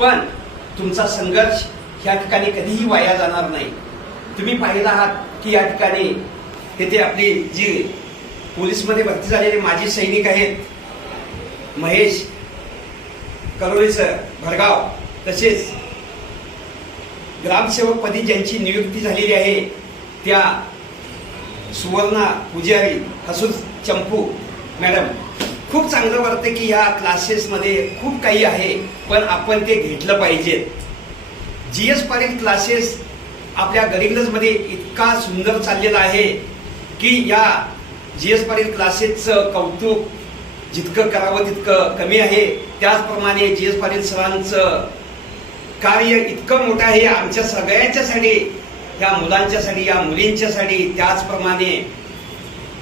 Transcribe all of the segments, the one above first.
पण तुमचा संघर्ष ह्या ठिकाणी कधीही वाया जाणार नाही। तुम्ही पाहिला आहात की या ठिकाणी येथे आपली जी पोलीसमध्ये भरती झालेले माजी सैनिक आहेत, महेश कलोळे सर भरगाव, तसेच ग्रामसेवक पदी ज्यांची नियुक्ती झालेली आहे त्या सुवर्णा पुजारी हसूर चंपू मॅडम, खूप चांगलं वाटतं की या क्लासेसमध्ये खूप काही आहे, पण आपण ते घेतलं पाहिजे। GS पाटील क्लासेस आपल्या गडिंग्लजमध्ये इतका सुंदर चाललेला आहे की या GS पाटील क्लासेसचं कौतुक जितकं करावं तितकं कमी आहे। त्याचप्रमाणे GS पाटील सरांचं कार्य इतकं मोठं आहे आमच्या सगळ्यांच्यासाठी, या मुलांच्यासाठी, या मुलींच्यासाठी, त्याचप्रमाणे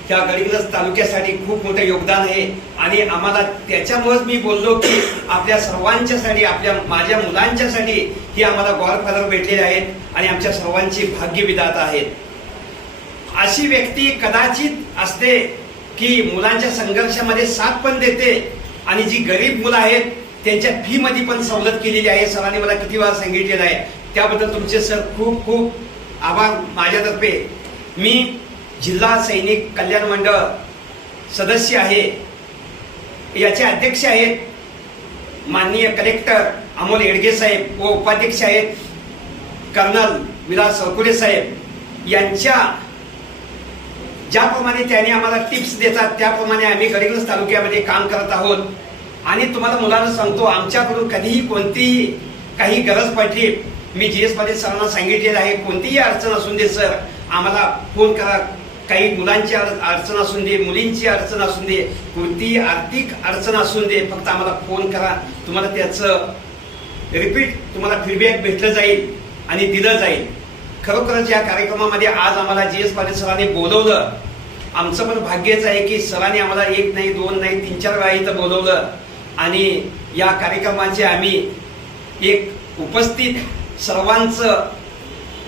त्या गडिंग्लज तालुक्यासाठी खूप मोठं योगदान आहे। आणि आम्हाला त्याच्यामुळेच मी बोललो की आपल्या सर्वांच्यासाठी, माझ्या मुलांच्यासाठी ही आम्हाला गॉडफादर भेटलेले आहेत आणि आमच्या सर्वांची भाग्यविधाता आहेत। अशी व्यक्ती कदाचित असते की मुलांच्या संघर्षामध्ये साथ पण देते आणि जी गरीब मुलं आहेत त्यांच्या फी मध्ये पण सवलत केलेली आहे। सरांनी मला किती वेळा सांगितलेलं आहे, त्याबद्दल तुमचे सर खूप खूप आभार माझ्यातर्फे। मी जिल्हा सैनिक कल्याण मंडळ सदस्य आहे, याचे अध्यक्ष आहेत माननीय कलेक्टर अमोल येडगे साहेब व उपाध्यक्ष आहेत कर्नल विलास सरकुडे साहेब। यांच्या ज्याप्रमाणे त्यांनी आम्हाला टिप्स देतात त्याप्रमाणे आम्ही गडिंग्लज तालुक्यामध्ये काम करत आहोत। आणि तुम्हाला मुलांना सांगतो, आमच्याकडून कधीही कोणतीही काही गरज पडली, मी GS पाटील सरांना सांगितलेलं आहे, कोणतीही अडचण असून दे सर आम्हाला फोन करा। काही मुलांची अडचण असून दे, मुलींची अडचण असून दे, कोणतीही आर्थिक अडचण असून दे, फक्त आम्हाला फोन करा। तुम्हाला त्याचं रिपीट तुम्हाला फीडबॅक भेटलं जाईल आणि दिलं जाईल। खरोखरच या कार्यक्रमामध्ये आज आम्हाला GS पाटील सरांनी बोलवलं, आमचं पण भाग्यच आहे की सरांनी आम्हाला 1 नाही 2 नाही 3-4 वेळा इथं बोलवलं आणि या कार्यक्रमाचे आम्ही एक उपस्थित सर्वांचं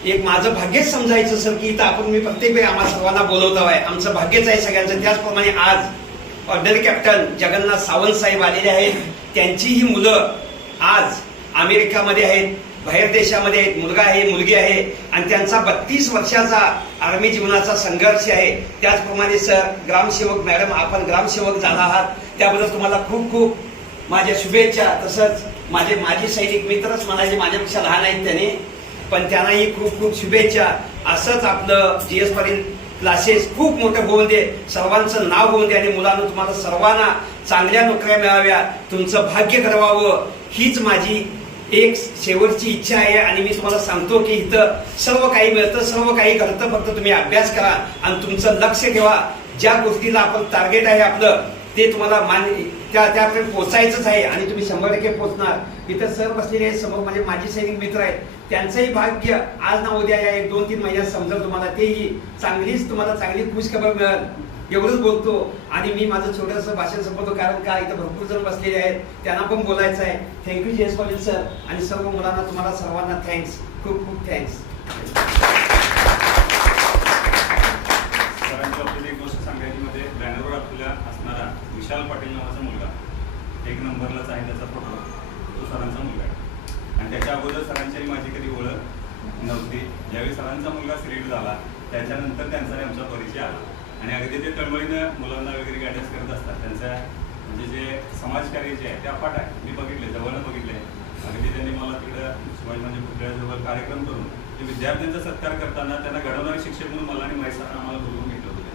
एक माझं भाग्यच समजायचं सर की इथं आपण मी प्रत्येक वेळी आम्हाला सर्वांना बोलवतो आहे, आमचं भाग्यच आहे सगळ्यांचं। त्याचप्रमाणे आज ऑर्डिनरी कॅप्टन जगन्नाथ सावंत साहेब आलेले आहेत, त्यांची ही मुलं आज अमेरिकामध्ये आहेत, बाहेर देशामध्ये आहेत, मुलगा आहे मुलगी आहे आणि त्यांचा 32 वर्षाचा आर्मी जीवनाचा संघर्ष आहे। त्याचप्रमाणे सर ग्रामसेवक मॅडम, आपण ग्रामसेवक झाला आहात त्याबद्दल तुम्हाला खूप खूप माझ्या शुभेच्छा। तसंच माझे माजी सैनिक मित्रच म्हणाले, माझ्यापेक्षा लहान आहेत त्याने, पण त्यांनाही खूप खूप शुभेच्छा। असंच आपलं GS पाटील क्लासेस खूप मोठं होऊन दे, सर्वांचं नाव होऊन दे आणि मुलांना तुम्हाला सर्वांना चांगल्या नोकऱ्या मिळाव्या, तुमचं भाग्य घडवावं हीच माझी एक शेवटची इच्छा आहे। आणि मी तुम्हाला सांगतो की इथं सर्व काही मिळतं, सर्व काही घडतं, फक्त तुम्ही अभ्यास करा आणि तुमचं लक्ष ठेवा। ज्या गोष्टीला आपण टार्गेट आहे आपलं ते तुम्हाला त्यापर्यंत पोहोचायचंच आहे आणि तुम्ही 100% पोहोचणार। इथं सर बसलेले आहेत समोर, माझे माजी सैनिक मित्र आहेत, त्यांचंही भाग्य आज ना उद्या या 1-2-3 महिन्यात समजेल तुम्हाला, तेही चांगलीच तुम्हाला चांगली खुशखबर मिळेल एवढंच बोलतो। आणि मी माझं छोटंसं भाषण संपवतो, कारण का इथं भरपूर जण बसलेले आहेत, त्यांना पण बोलायचं आहे। थँक्यू GS पाटील सर आणि सर्व मुलांना तुम्हाला सर्वांना थँक्स, खूप खूप थँक्स। विशाल पाटील नावाचा मुलगा 1 नंबरलाच आहे, त्याचा फोटो तो सरांचा मुलगा आहे आणि त्याच्या अगोदर सरांची माझी कधी ओळख नव्हती। ज्यावेळी सरांचा मुलगा सिलेक्ट झाला त्याच्यानंतर त्यांचा आमचा परिचय आला आणि अगदी ते तळमळीनं मुलांना वगैरे गायडन्स करत असतात। त्यांच्या म्हणजे जे समाजकार्य जे आहे ते अफाट आहे, मी बघितले, जवळनं बघितले। अगदी त्यांनी मला तिकडं शिवाजी म्हणजे पुतळ्याजवळ कार्यक्रम करून ते विद्यार्थ्यांचा सत्कार करताना त्यांना घडवणारे शिक्षक म्हणून मला आणि सरांना आम्हाला बोलवून घेतलं होतं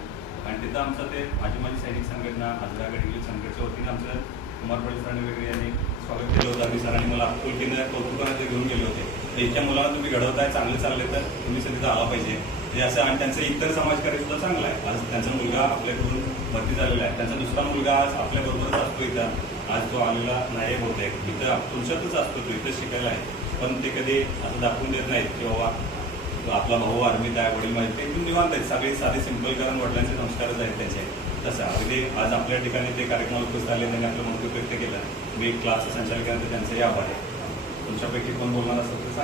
आणि तिथं आमचं ते माझी सैनिक संघटना आजरा गडिंग्लज संघटनेच्या वतीने आमचं कुमार पाटील सरांनी वगैरे यांनी स्वागत केलं होतं आणि सरांनी मला आपुलकीनं कौतुकानं ते घेऊन गेले होते। इतक्या मुलांना तुम्ही घडवताय, चांगले चालले तर तुम्ही तिथं आला पाहिजे म्हणजे असं। आणि त्यांचं इतर समाजकार्य सुद्धा चांगलं आहे। आज त्यांचा मुलगा आपल्याकडून भरती झालेला आहे, त्यांचा दुसरा मुलगा आज आपल्याबरोबरच असतो इथं, आज तो आलेला नाही होते इथं तुमच्यातच असतो, तो इथं शिकायला आहे, पण ते कधी असं दाखवून देत नाहीत की बाबा आपला भाऊ आर्मीत आहे, वडील माहिती ते एकदम निवांत आहेत, सगळे साधे सिंपल, कारण वडिलांचे संस्कारच आहेत त्याचे। तसं अगदी आज आपल्या ठिकाणी ते कार्यक्रमाला उपस्थित आले, त्यांनी आपलं महत्त्व व्यक्त केलं। मी क्लासचं संचालकांचं त्यांचंही आभार आहे। तुमच्यापैकी कोण बोलणार असेल तर